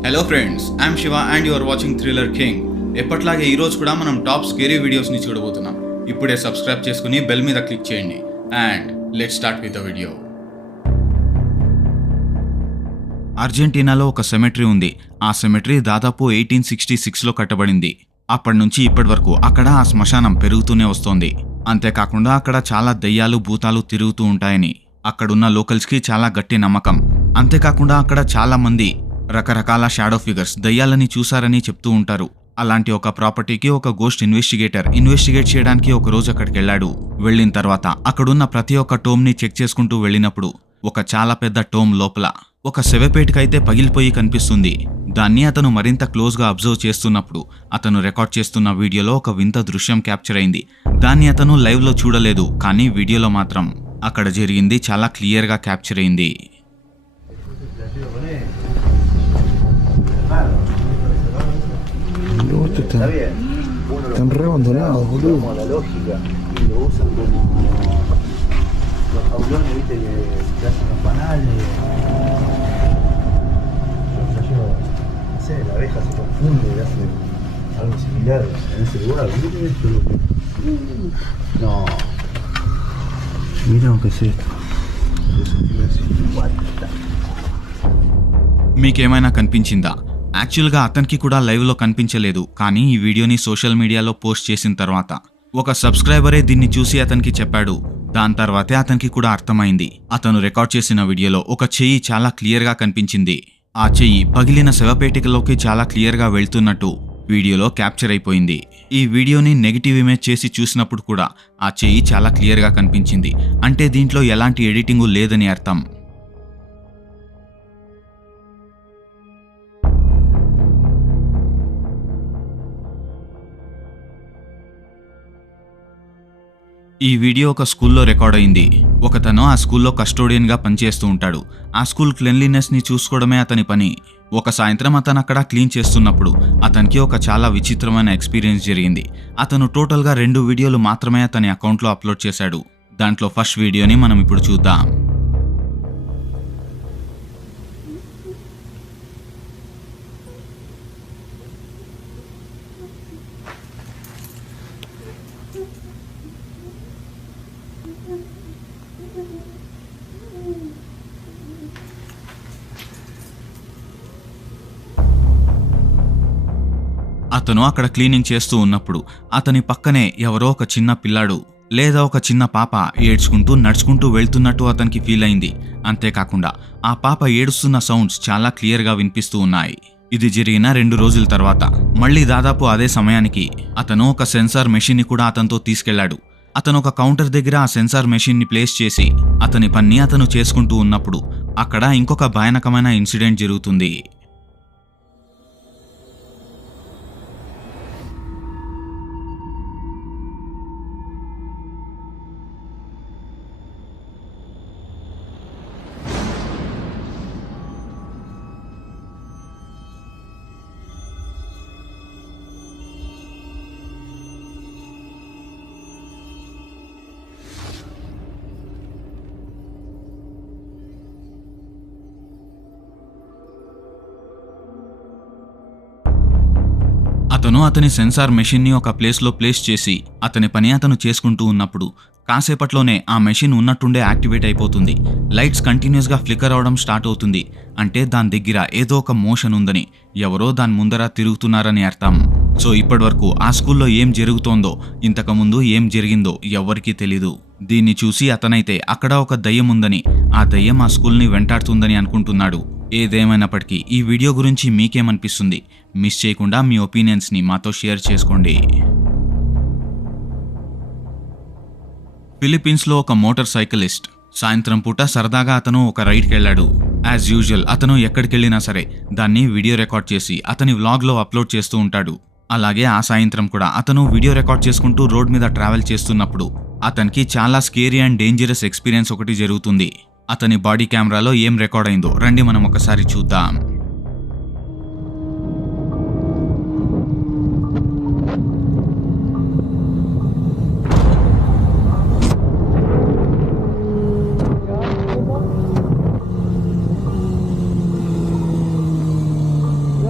Hello friends, I'm Shiva and you are watching thriller king. ఎప్పట్లాగే ఈరోజు కూడా మనం టాప్ స్కేరీ వీడియోస్ని చూడబోతున్నాం. ఇప్పుడే సబ్స్క్రైబ్ చేసుకుని బెల్ మీద క్లిక్ చేయండి and let's start with the video. అర్జెంటీనాలో ఒక సెమెట్రీ ఉంది. ఆ సెమెట్రీ దాదాపు 1866లో కట్టబడింది. అప్పటి నుంచి ఇప్పటి వరకు అక్కడ ఆ శ్మశానం పెరుగుతూనే వస్తోంది. అంతేకాకుండా అక్కడ చాలా దెయ్యాలు భూతాలు తిరుగుతూ ఉంటాయని అక్కడున్న లోకల్స్కి చాలా గట్టి నమ్మకం. అంతేకాకుండా అక్కడ చాలా మంది రకరకాల షాడో ఫిగర్స్ దయ్యాలని చూసారని చెప్తూ ఉంటారు. అలాంటి ఒక ప్రాపర్టీకి ఒక గోస్ట్ ఇన్వెస్టిగేట్ చేయడానికి ఒక రోజు అక్కడికి వెళ్ళాడు. వెళ్ళిన తర్వాత అక్కడున్న ప్రతి ఒక్క టోమ్ని చెక్ చేసుకుంటూ వెళ్ళినప్పుడు ఒక చాలా పెద్ద టోమ్ లోపల ఒక శవపేటికైతే పగిలిపోయి కనిపిస్తుంది. దాన్ని అతను మరింత క్లోజ్గా అబ్జర్వ్ చేస్తున్నప్పుడు అతను రికార్డ్ చేస్తున్న వీడియోలో ఒక వింత దృశ్యం క్యాప్చర్ అయింది. దాన్ని అతను లైవ్లో చూడలేదు, కానీ వీడియోలో మాత్రం అక్కడ జరిగింది చాలా క్లియర్గా క్యాప్చర్ అయింది. Está bien. Están re abandonados, boludo. Como la lógica. Y lo usan como los jaulones, viste, que hacen los panales. No sé, la abeja se confunde y hace algo similar en ese lugar. ¿Viste esto? No. Mira lo que es esto. మీకేమైనా కనిపించిందా? యాక్చువల్గా అతనికి కూడా లైవ్లో కనిపించలేదు, కానీ ఈ వీడియోని సోషల్ మీడియాలో పోస్ట్ చేసిన తర్వాత ఒక సబ్స్క్రైబరే దీన్ని చూసి అతనికి చెప్పాడు. దాని తర్వాతే అతనికి కూడా అర్థమైంది. అతను రికార్డ్ చేసిన వీడియోలో ఒక చెయ్యి చాలా క్లియర్గా కనిపించింది. ఆ చెయ్యి పగిలిన శవపేటికలోకి చాలా క్లియర్గా వెళ్తున్నట్టు వీడియోలో క్యాప్చర్ అయిపోయింది. ఈ వీడియోని నెగిటివ్ ఇమేజ్ చేసి చూసినప్పుడు కూడా ఆ చెయ్యి చాలా క్లియర్గా కనిపించింది. అంటే దీంట్లో ఎలాంటి ఎడిటింగు లేదని అర్థం. ఈ వీడియో ఒక స్కూల్లో రికార్డ్ అయింది. ఒకతను ఆ స్కూల్లో కస్టోడియన్గా పనిచేస్తూ ఉంటాడు. ఆ స్కూల్ క్లెన్లీనెస్ని చూసుకోవడమే అతని పని. ఒక సాయంత్రం అతను అక్కడ క్లీన్ చేస్తున్నప్పుడు అతనికి ఒక చాలా విచిత్రమైన ఎక్స్పీరియన్స్ జరిగింది. అతను టోటల్గా 2 వీడియోలు మాత్రమే అతని అకౌంట్లో అప్లోడ్ చేశాడు. దాంట్లో ఫస్ట్ వీడియోని మనం ఇప్పుడు చూద్దాం. అతను అక్కడ క్లీనింగ్ చేస్తూ ఉన్నప్పుడు అతని పక్కనే ఎవరో ఒక చిన్న పిల్లాడు లేదా ఒక చిన్న పాప ఏడ్చుకుంటూ నడుచుకుంటూ వెళ్తున్నట్టు అతనికి ఫీల్ అయింది. అంతేకాకుండా ఆ పాప ఏడుస్తున్న సౌండ్స్ చాలా క్లియర్గా వినిపిస్తూ ఉన్నాయి. ఇది జరిగిన 2 రోజుల తర్వాత మళ్ళీ దాదాపు అదే సమయానికి అతను ఒక సెన్సార్ మెషిన్ని కూడా అతనితో తీసుకెళ్లాడు. అతను ఒక కౌంటర్ దగ్గర ఆ సెన్సార్ మెషిన్ని ప్లేస్ చేసి అతని పని అతను చేసుకుంటూ ఉన్నప్పుడు అక్కడ ఇంకొక భయానకమైన ఇన్సిడెంట్ జరుగుతుంది. అతను అతని సెన్సార్ మెషిన్ని ఒక ప్లేస్లో ప్లేస్ చేసి అతని పని అతను చేసుకుంటూ ఉన్నప్పుడు కాసేపట్లోనే ఆ మెషిన్ ఉన్నట్టుండే యాక్టివేట్ అయిపోతుంది. లైట్స్ కంటిన్యూస్గా ఫ్లికర్ అవడం స్టార్ట్ అవుతుంది. అంటే దాని దగ్గర ఏదో ఒక మోషన్ ఉందని, ఎవరో దాని ముందర తిరుగుతున్నారని అర్థం. సో ఇప్పటివరకు ఆ స్కూల్లో ఏం జరుగుతోందో, ఇంతకుముందు ఏం జరిగిందో ఎవ్వరికీ తెలీదు. దీన్ని చూసి అతనైతే అక్కడ ఒక దయ్యం ఉందని, ఆ దయ్యం ఆ స్కూల్ని వెంటాడుతుందని అనుకుంటున్నాడు. ఏదేమైనప్పటికీ ఈ వీడియో గురించి మీకేమనిపిస్తుంది? మిస్ చేయకుండా మీ ఒపీనియన్స్ని మాతో షేర్ చేసుకోండి. ఫిలిప్పీన్స్లో ఒక మోటార్ సైకిలిస్ట్ సాయంత్రం పూట సరదాగా అతను ఒక రైడ్కి వెళ్ళాడు. యాజ్ యూజువల్ అతను ఎక్కడికెళ్ళినా సరే దాన్ని వీడియో రికార్డ్ చేసి అతని వ్లాగ్లో అప్లోడ్ చేస్తూ ఉంటాడు. అలాగే ఆ సాయంత్రం కూడా అతను వీడియో రికార్డ్ చేసుకుంటూ రోడ్ మీద ట్రావెల్ చేస్తున్నప్పుడు అతనికి చాలా స్కేరీ అండ్ డేంజరస్ ఎక్స్పీరియన్స్ ఒకటి జరుగుతుంది. అతని బాడీ కెమెరాలో ఏం రికార్డ్ అయిందో రండి మనం ఒకసారి చూద్దాం.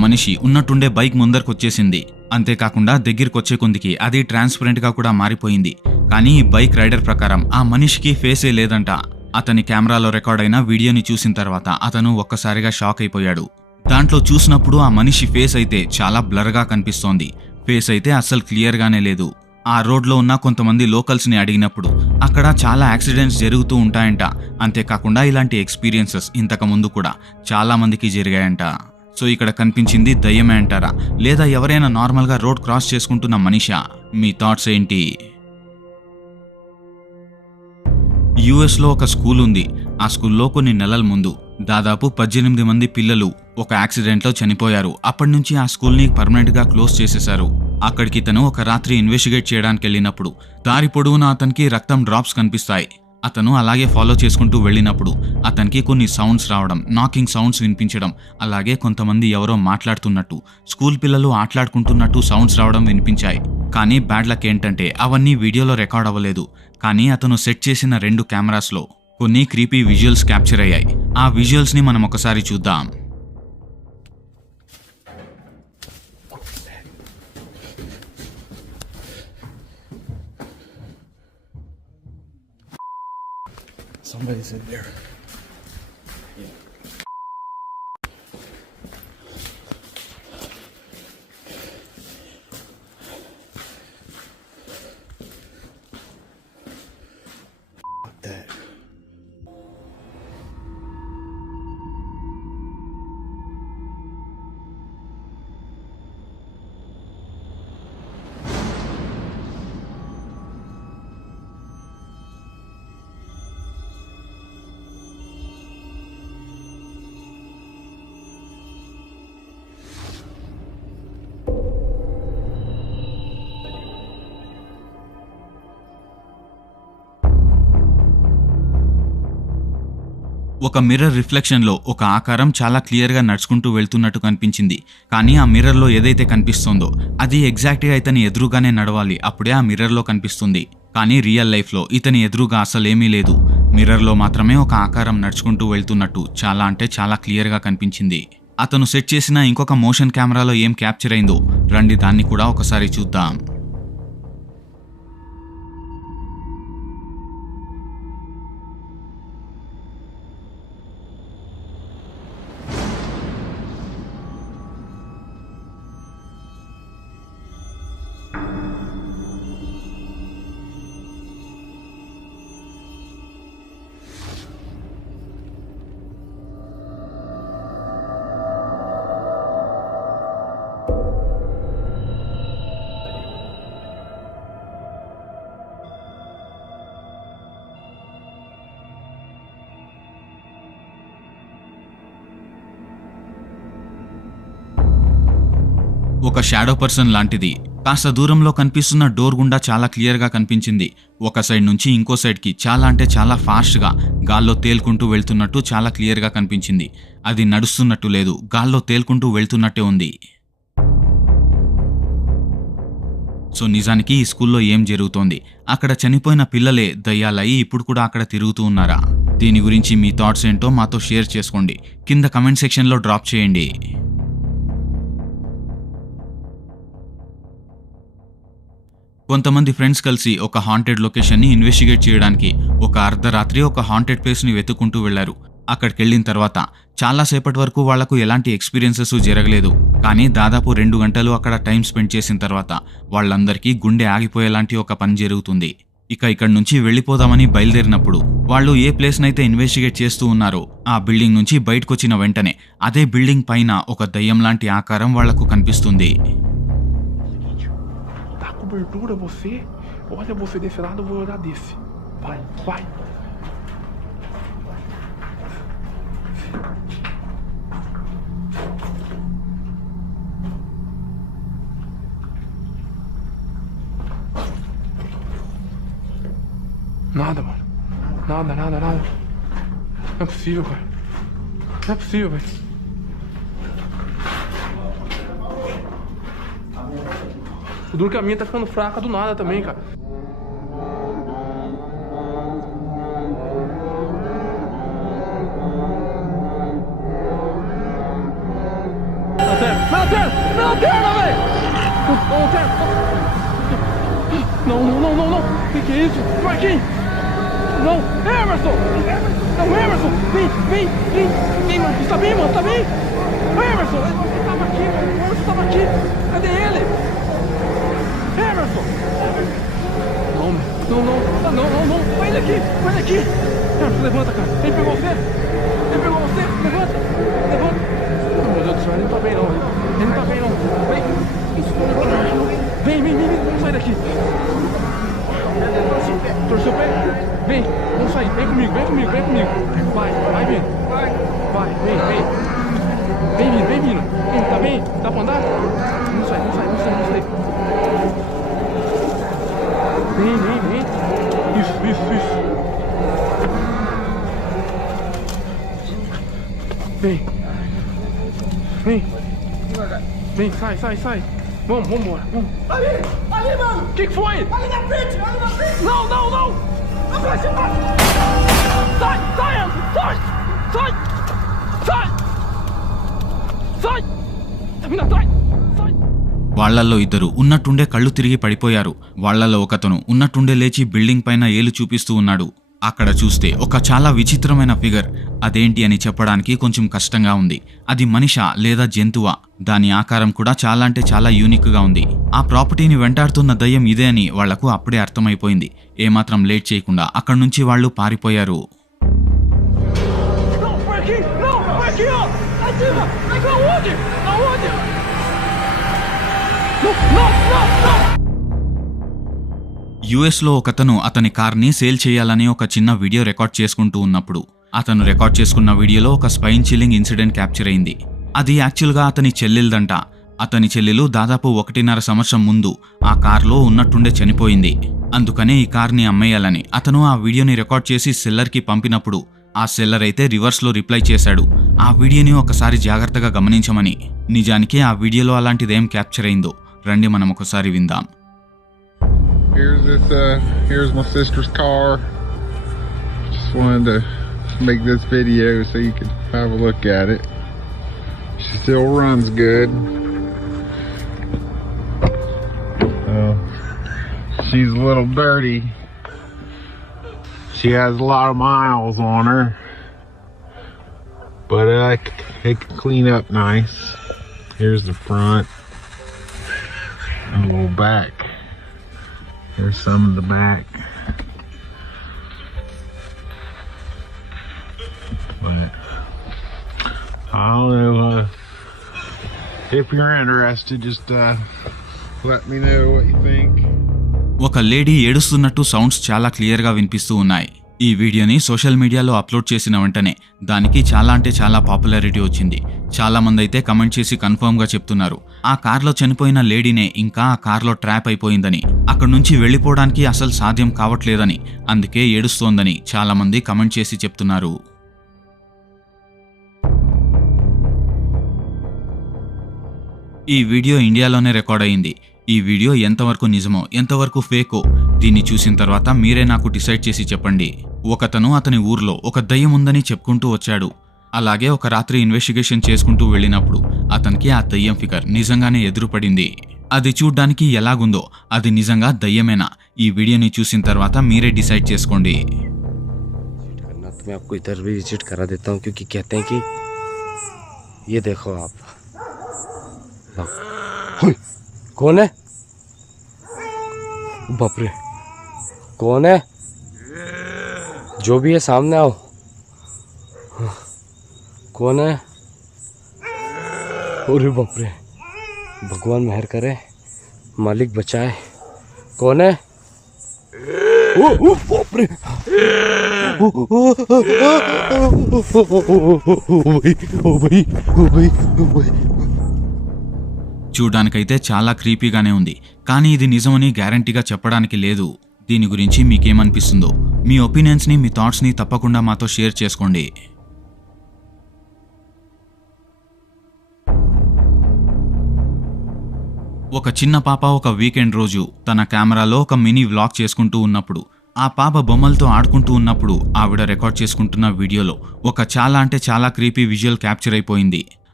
మనిషి ఉన్నట్టుండే బైక్ ముందరకొచ్చేసింది. అంతేకాకుండా దగ్గరికొచ్చే కొందికి అది ట్రాన్స్పరెంట్ గా కూడా మారిపోయింది. కానీ ఈ బైక్ రైడర్ ప్రకారం ఆ మనిషికి ఫేసే లేదంట. అతని కెమెరాలో రికార్డ్ అయిన వీడియోని చూసిన తర్వాత అతను ఒక్కసారిగా షాక్ అయిపోయాడు. దాంట్లో చూసినప్పుడు ఆ మనిషి ఫేస్ అయితే చాలా బ్లర్ గా కనిపిస్తోంది. ఫేస్ అయితే అస్సలు క్లియర్ గానే లేదు. ఆ రోడ్లో ఉన్న కొంతమంది లోకల్స్ ని అడిగినప్పుడు అక్కడ చాలా యాక్సిడెంట్స్ జరుగుతూ ఉంటాయంట. అంతేకాకుండా ఇలాంటి ఎక్స్పీరియన్సెస్ ఇంతకు ముందు కూడా చాలా మందికి జరిగాయంట. సో ఇక్కడ కనిపించింది దయ్యమే అంటారా, లేదా ఎవరైనా నార్మల్ గా రోడ్ క్రాస్ చేసుకుంటున్న మనిషా? మీ థాట్స్ ఏంటి? యుఎస్ లో ఒక స్కూల్ ఉంది. ఆ స్కూల్లో కొన్ని నెలల ముందు దాదాపు 18 మంది పిల్లలు ఒక యాక్సిడెంట్ లో చనిపోయారు. అప్పటి నుంచి ఆ స్కూల్ ని పర్మనెంట్ గా క్లోజ్ చేసేశారు. అక్కడికి తను ఒక రాత్రి ఇన్వెస్టిగేట్ చేయడానికి వెళ్ళినప్పుడు దారి పొడవునా అతనికి రక్తం డ్రాప్స్ కనిపిస్తాయి. అతను అలాగే ఫాలో చేసుకుంటూ వెళ్ళినప్పుడు అతనికి కొన్ని సౌండ్స్ రావడం, నాకింగ్ సౌండ్స్ వినిపించడం, అలాగే కొంతమంది ఎవరో మాట్లాడుతున్నట్టు, స్కూల్ పిల్లలు ఆటలాడుకుంటున్నట్టు సౌండ్స్ రావడం వినిపించాయి. కానీ బ్యాడ్ లక్ ఏంటంటే అవన్నీ వీడియోలో రికార్డ్ అవ్వలేదు. కానీ అతను సెట్ చేసిన 2 కెమెరాస్లో కొన్ని క్రీపీ విజువల్స్ క్యాప్చర్ అయ్యాయి. ఆ విజువల్స్ ని మనం ఒకసారి చూద్దాం. Somebody's in there. That. ఒక మిర్రర్ రిఫ్లెక్షన్ లో ఒక ఆకారం చాలా క్లియర్ గా నడుచుకుంటూ వెళ్తున్నట్టు కనిపించింది. కానీ ఆ మిర్రర్ లో ఏదైతే కనిపిస్తుందో అది ఎగ్జాక్ట్ గా ఇతని ఎదురుగానే నడవాలి, అప్పుడే ఆ మిర్రర్ లో కనిపిస్తుంది. కానీ రియల్ లైఫ్ లో ఇతని ఎదురుగా అసలేమీ లేదు. మిర్రర్ లో మాత్రమే ఒక ఆకారం నడుచుకుంటూ వెళ్తున్నట్టు చాలా అంటే చాలా క్లియర్ గా కనిపించింది. అతను సెట్ చేసిన ఇంకొక మోషన్ కెమెరాలో ఏం క్యాప్చర్ అయిందో రండి దాన్ని కూడా ఒకసారి చూద్దాం. ఒక షాడో పర్సన్ లాంటిది కాస్త దూరంలో కనిపిస్తున్న డోర్ గుండా చాలా క్లియర్ గా కనిపించింది. ఒక సైడ్ నుంచి ఇంకో సైడ్ కి చాలా అంటే చాలా ఫాస్ట్ గా గాల్లో తేలుకుంటూ వెళ్తున్నట్టు చాలా క్లియర్ గా కనిపించింది. అది నడుస్తున్నట్టు లేదు, గాల్లో తేలుకుంటూ వెళ్తున్నట్టే ఉంది. సో నిజానికి ఈ స్కూల్లో ఏం జరుగుతోంది? అక్కడ చనిపోయిన పిల్లలే దయ్యాలయ్యి ఇప్పుడు కూడా అక్కడ తిరుగుతూ ఉన్నారా? దీని గురించి మీ థాట్స్ ఏంటో మాతో షేర్ చేసుకోండి, కింద కమెంట్ సెక్షన్ లో డ్రాప్ చేయండి. కొంతమంది ఫ్రెండ్స్ కలిసి ఒక హాంటెడ్ లొకేషన్ ని ఇన్వెస్టిగేట్ చేయడానికి ఒక అర్ధరాత్రి ఒక హాంటెడ్ ప్లేస్ ని వెతుక్కుంటూ వెళ్లారు. అక్కడికి వెళ్ళిన తర్వాత చాలా సేపటి వరకు వాళ్లకు ఎలాంటి ఎక్స్పీరియన్సెస్ జరగలేదు. కానీ దాదాపు 2 గంటలు అక్కడ టైం స్పెండ్ చేసిన తర్వాత వాళ్ళందరికీ గుండె ఆగిపోయేలాంటి ఒక పని జరుగుతుంది. ఇక్కడి నుంచి వెళ్ళిపోదామని బయలుదేరినప్పుడు వాళ్ళు ఏ ప్లేస్ నైతే ఇన్వెస్టిగేట్ చేస్తూ ఉన్నారో ఆ బిల్డింగ్ నుంచి బయటకొచ్చిన వెంటనే అదే బిల్డింగ్ పైన ఒక దయ్యం లాంటి ఆకారం వాళ్లకు కనిపిస్తుంది. Cobertura você, olha você desse lado, eu vou olhar desse. Vai, vai. Nada, mano. Nada. Não é possível, cara. Não é possível, velho. O duro que a minha tá ficando fraca do nada também, cara. Tá sério? Na lanterna, velho! Na lanterna! Não. Que é isso? Marquinhos! Não! Emerson! Não, Emerson! Vem, mano! Tá bem, mano? Tá bem? Emerson! Ele tava aqui, mano! O Emerson tava aqui! Cadê ele? Emerson! Não! Vai daqui! Emerson, levanta, cara! Ele pegou você! Levanta! Oh, meu Deus do céu, ele não tá bem, não! Vem! Vamos sair daqui! Torceu o pé? Vem! Vamos sair! Vem comigo! Vai, vindo! Vem! Vem, vindo! Tá bem? Dá pra andar? Vamos sair! Vem! Isso! Vem, sai! Vamos embora! Ali, mano! O que foi? Ali na frente! Não! Sai! Mina, sai! వాళ్లల్లో ఇద్దరు ఉన్నట్టుండే కళ్ళు తిరిగి పడిపోయారు. వాళ్లలో ఒకతను ఉన్నట్టుండే లేచి building పైన ఏలు చూపిస్తూ ఉన్నాడు. అక్కడ చూస్తే ఒక చాలా విచిత్రమైన ఫిగర్. అదేంటి అని చెప్పడానికి కొంచెం కష్టంగా ఉంది. అది మనిషా లేదా జంతువా? దాని ఆకారం కూడా చాలా అంటే చాలా యూనిక్ గా ఉంది. ఆ ప్రాపర్టీని వెంటాడుతున్న దయ్యం ఇదే అని వాళ్లకు అప్పుడే అర్థమైపోయింది. ఏమాత్రం లేట్ చేయకుండా అక్కడి నుంచి వాళ్ళు పారిపోయారు. యుఎస్లో ఒకతను అతని కార్ని సేల్ చేయాలని ఒక చిన్న వీడియో రికార్డ్ చేసుకుంటూ ఉన్నప్పుడు అతను రికార్డ్ చేసుకున్న వీడియోలో ఒక స్పైన్ చిల్లింగ్ ఇన్సిడెంట్ క్యాప్చర్ అయింది. అది యాక్చువల్గా అతని చెల్లెలదంట. అతని చెల్లెలు దాదాపు 1.5 సంవత్సరం ముందు ఆ కార్లో ఉన్నట్టుండే చనిపోయింది. అందుకనే ఈ కార్ని అమ్మేయాలని అతను ఆ వీడియోని రికార్డ్ చేసి సెల్లర్కి పంపినప్పుడు ఆ సెల్లర్ అయితే రివర్స్లో రిప్లై చేశాడు, ఆ వీడియోని ఒకసారి జాగ్రత్తగా గమనించమని. నిజానికి ఆ వీడియోలో అలాంటిదేం క్యాప్చర్ అయిందో రండి మనం ఒకసారి విందాం. Here's my sister's car. Just wanted to make this video so you could have a look at it. She still runs good. She's a little dirty. She has a lot of miles on her, but it can clean up nice. Here's the front and a little back. Here's some in the back. But I don't know if you're interested, just let me know what you think. ఒక lady ఏడుస్తున్నట్టు sounds చాలా క్లియర్గా వినిపిస్తూ ఉన్నాయి. ఈ వీడియోని social మీడియాలో upload చేసిన వెంటనే దానికి చాలా అంటే చాలా పాపులారిటీ వచ్చింది. చాలా మంది అయితే కమెంట్ చేసి కన్ఫర్మ్గా చెప్తున్నారు ఆ కార్లో చనిపోయిన లేడీనే ఇంకా ఆ కార్లో ట్రాప్ అయిపోయిందని, అక్కడి నుంచి వెళ్ళిపోవడానికి అసలు సాధ్యం కావట్లేదని, అందుకే ఏడుస్తోందని చాలా మంది కమెంట్ చేసి చెప్తున్నారు. ఈ వీడియో ఇండియాలోనే రికార్డ్ అయింది. ఈ వీడియో ఎంతవరకు నిజమో ఎంతవరకు ఫేకో దీన్ని చూసిన తర్వాత మీరే నాకు డిసైడ్ చేసి చెప్పండి. ఒకతను అతని ఊర్లో ఒక దయ్యం ఉందని చెప్పుకుంటూ వచ్చాడు. అలాగే ఒక రాత్రి ఇన్వెస్టిగేషన్ చేసుకుంటూ వెళ్ళినప్పుడు అతనికి ఆ దయ్యం ఫిగర్ నిజంగానే ఎదురుపడింది. అది చూడ్డానికి ఎలాగుందో అది నిజంగా దయ్యమేనా? ఈ వీడియోని చూసిన తర్వాత మీరే డిసైడ్ చేసుకోండి. मैं आपको इधर भी विजिट करा देता हूँ क्योंकि कहते हैं कि ये देखो आप कौन है? बाप रे कौन है? जो भी है सामने आओ. कौन है? अरे बाप रे भगवान मेहर करे, मालिक बचाए. कौन है? ओ बाप रे ओ भाई చూడ్డానికైతే చాలా క్రీపీగానే ఉంది, కానీ ఇది నిజమని గ్యారంటీగా చెప్పడానికి లేదు. దీని గురించి మీకేమనిపిస్తుందో మీ ఒపీనియన్స్ని మీ థాట్స్ని తప్పకుండా మాతో షేర్ చేసుకోండి. ఒక చిన్న పాప ఒక వీకెండ్ రోజు తన కెమెరాలో ఒక మినీ వ్లాగ్ చేసుకుంటూ ఉన్నప్పుడు ఆ పాప బొమ్మలతో ఆడుకుంటూ ఉన్నప్పుడు ఆవిడ రికార్డ్ చేసుకుంటున్న వీడియోలో ఒక చాలా అంటే చాలా క్రీపీ విజువల్ క్యాప్చర్ అయిపోయింది.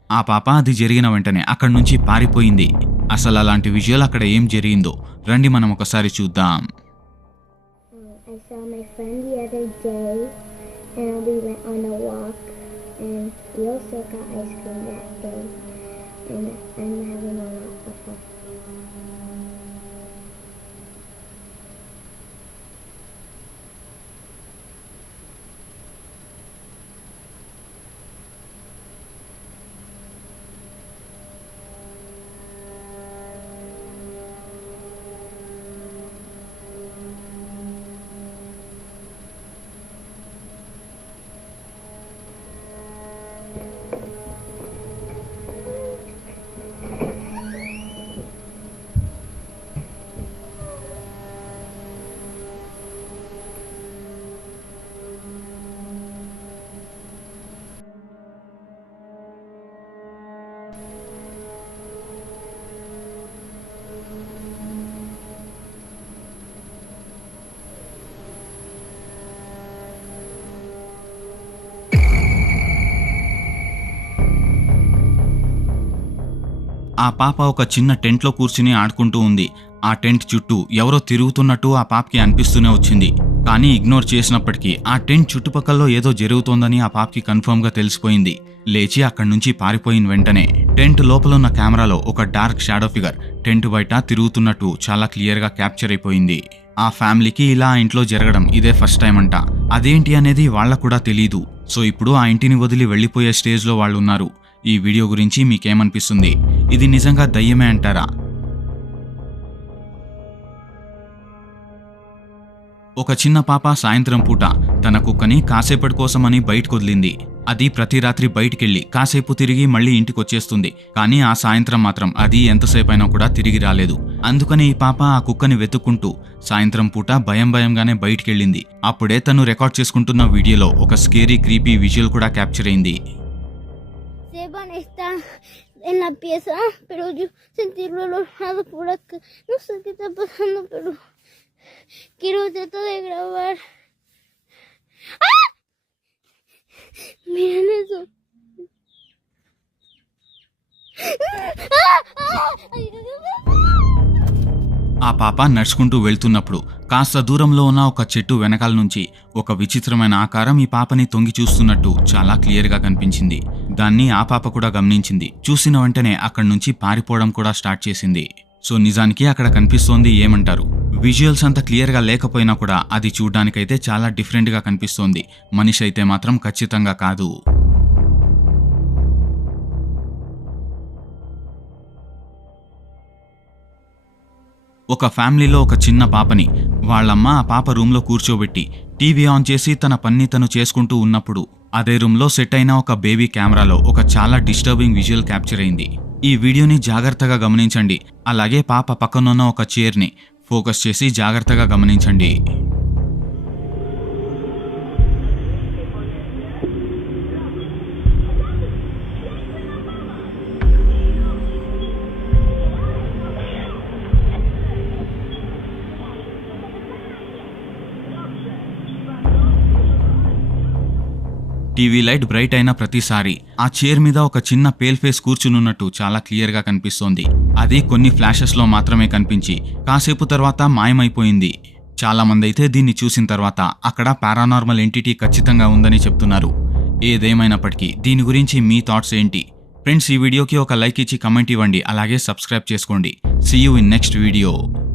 ఆ పాప అది జరిగిన వెంటనే అక్కడి నుంచి పారిపోయింది. అసలు అలాంటి విజువల్ అక్కడ ఏం జరిగిందో రండి మనం ఒకసారి చూద్దాం. I saw my friend the other day, and we went on a walk, and we also got ice cream that day, and I'm having a lot of fun. ఆ పాప ఒక చిన్న టెంట్లో కూర్చుని ఆడుకుంటూ ఉంది. ఆ టెంట్ చుట్టూ ఎవరో తిరుగుతున్నట్టు ఆ పాపకి అనిపిస్తూనే వచ్చింది. కానీ ఇగ్నోర్ చేసినప్పటికీ ఆ టెంట్ చుట్టుపక్కల ఏదో జరుగుతోందని ఆ పాపకి కన్ఫర్మ్ గా తెలిసిపోయింది. లేచి అక్కడి నుంచి పారిపోయిన వెంటనే టెంట్ లోపల ఉన్న కెమెరాలో ఒక డార్క్ షాడో ఫిగర్ టెంట్ బయట తిరుగుతున్నట్టు చాలా క్లియర్ గా క్యాప్చర్ అయిపోయింది. ఆ ఫ్యామిలీకి ఇలా ఆ ఇంట్లో జరగడం ఇదే ఫస్ట్ టైం అంట. అదేంటి అనేది వాళ్ళకు కూడా తెలీదు. సో ఇప్పుడు ఆ ఇంటిని వదిలి వెళ్లిపోయే స్టేజ్ లో వాళ్ళు ఉన్నారు. ఈ వీడియో గురించి మీకేమనిపిస్తుంది? ఇది నిజంగా దయ్యమే అంటారా? ఒక చిన్న పాప సాయంత్రం పూట తన కుక్కని కాసేపటి కోసమని బయటకు వదిలింది. అది ప్రతి రాత్రి బయటికెళ్ళి కాసేపు తిరిగి మళ్ళీ ఇంటికొచ్చేస్తుంది. కానీ ఆ సాయంత్రం మాత్రం అది ఎంతసేపైనా కూడా తిరిగి రాలేదు. అందుకని ఈ పాప ఆ కుక్కని వెతుక్కుంటూ సాయంత్రం పూట భయంగానే బయటికెళ్ళింది. అప్పుడే తను రికార్డ్ చేసుకుంటున్న వీడియోలో ఒక స్కేరీ క్రీపీ విజువల్ కూడా క్యాప్చర్ అయింది. Seban está en la pieza, pero yo sentí el olor por acá. No sé qué está pasando, pero quiero tratar de grabar. ¡Ah! Miren eso. ¡Ah! ¡Ah! ¡Ay, ఆ పాప నడుచుకుంటూ వెళ్తున్నప్పుడు కాస్త దూరంలో ఉన్న ఒక చెట్టు వెనకాల నుంచి ఒక విచిత్రమైన ఆకారం ఈ పాపని తొంగి చూస్తున్నట్టు చాలా క్లియర్ గా కనిపించింది. దాన్ని ఆ పాప కూడా గమనించింది. చూసిన వెంటనే అక్కడి నుంచి పారిపోవడం కూడా స్టార్ట్ చేసింది. సో నిజానికి అక్కడ కనిపిస్తోంది ఏమంటారు? విజువల్స్ అంత క్లియర్ గా లేకపోయినా కూడా అది చూడ్డానికైతే చాలా డిఫరెంట్ గా కనిపిస్తోంది. మనిషి అయితే మాత్రం ఖచ్చితంగా కాదు. ఒక ఫ్యామిలీలో ఒక చిన్న పాపని వాళ్ళమ్మ ఆ పాప రూమ్లో కూర్చోబెట్టి టీవీ ఆన్ చేసి తన పని తను చేసుకుంటూ ఉన్నప్పుడు అదే రూమ్లో సెట్ అయిన ఒక బేబీ కెమెరాలో ఒక చాలా డిస్టర్బింగ్ విజువల్ క్యాప్చర్ అయింది. ఈ వీడియోని జాగ్రత్తగా గమనించండి. అలాగే పాప పక్కనున్న ఒక చైర్ని ఫోకస్ చేసి జాగ్రత్తగా గమనించండి. టీవీ లైట్ బ్రైట్ అయిన ప్రతిసారి ఆ చైర్ మీద ఒక చిన్న పేల్ ఫేస్ కూర్చునున్నట్టు చాలా క్లియర్ గా కనిపిస్తోంది. అది కొన్ని ఫ్లాషెస్ లో మాత్రమే కనిపించి కాసేపు తర్వాత మాయమైపోయింది. చాలా మంది అయితే దీన్ని చూసిన తర్వాత అక్కడ పారానార్మల్ ఎంటిటీ ఖచ్చితంగా ఉందని చెప్తున్నారు. ఏదేమైనప్పటికీ దీని గురించి మీ థాట్స్ ఏంటి? ఫ్రెండ్స్, ఈ వీడియోకి ఒక లైక్ ఇచ్చి కమెంట్ ఇవ్వండి. అలాగే సబ్స్క్రైబ్ చేసుకోండి. See you in next video.